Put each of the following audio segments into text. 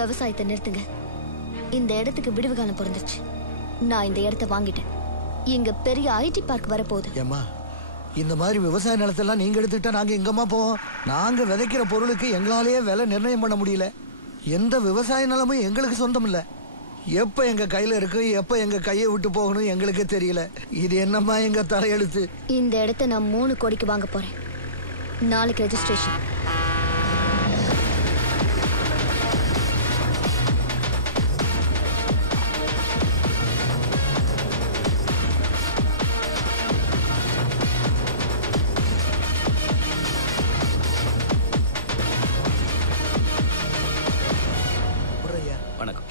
விவசாயத்தை நிறுத்துங்க. இந்த இடத்துக்கு விடுவு காலம் பிறந்துச்சு. நான் இந்த இடத்தை வாங்கிட்டேன். இங்க பெரிய ஐடி பார்க் வரப்போகுது. ஏம்மா, இந்த மாதிரி விவசாய நிலத்தெல்லாம் நீங்க எடுத்துக்கிட்டா நாங்க எங்கம்மா போவோம்? நாங்க விதைக்கிற பொருளுக்கு எங்களாலேயே விலை நிர்ணயம் பண்ண முடியல. எந்த விவசாய நிலமும் எங்களுக்கு சொந்தம் இல்ல. எப்ப எங்க கையில இருக்கு, எப்ப எங்க கையை விட்டு போகணும் எங்களுக்கே தெரியல. இது என்னம்மா எங்க தலையெழுத்து? இந்த இடத்தை நான் 3 கோடிக்கு வாங்க போறேன். நாளைக்கு ரெஜிஸ்ட்ரேஷன். வணக்கம்.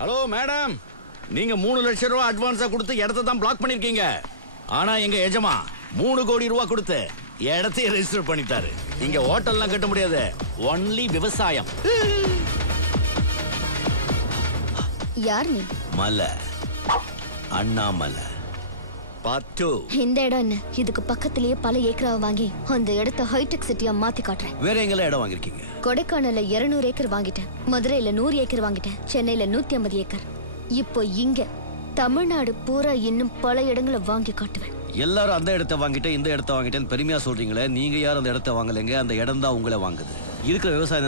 ஹலோ மேடம், நீங்க 3 லட்சம் ரூபாய் அட்வான்ஸா கொடுத்து இடத்தை தான் பிளாக் பண்ணிருக்கீங்க. ஆனா எங்க எஜமா 3 கோடி ரூபாய் கொடுத்து இடத்தையே ரெஜிஸ்டர் பண்ணிட்டாரு. இங்க ஹோட்டல்லாம் கட்ட முடியாது, ஒன்லி விவசாயம். யார் நீ? மலை, அண்ணாமலை. பாத்து இந்த இடம் என்ன? இதுக்கு பக்கத்திலேயே பல ஏக்கரா வாங்கி அந்த இடத்தை ஹைடெக் சிட்டியா மாத்தி காட்டுறேன். வேற எங்கெல்லாம் இடம் வாங்கிருக்கீங்க? கொடைக்கானல்ல 200 ஏக்கர் வாங்கிட்டேன். மதுரையில 100 ஏக்கர் வாங்கிட்டேன். சென்னையில 150 ஏக்கர். இப்போ இங்க தமிழ்நாடு பூரா இன்னும் பல இடங்களை வாங்கி காட்டுவேன். எல்லாரும் அந்த இடத்தை வாங்கிட்டேன், இந்த இடத்தை வாங்கிட்டேன்னு பெருமையா சொல்றீங்களே, நீங்க யாரும் அந்த இடத்தை வாங்கலைங்க. அந்த இடம் தான் உங்களை வாங்குது. இருக்கிற விவசாயம்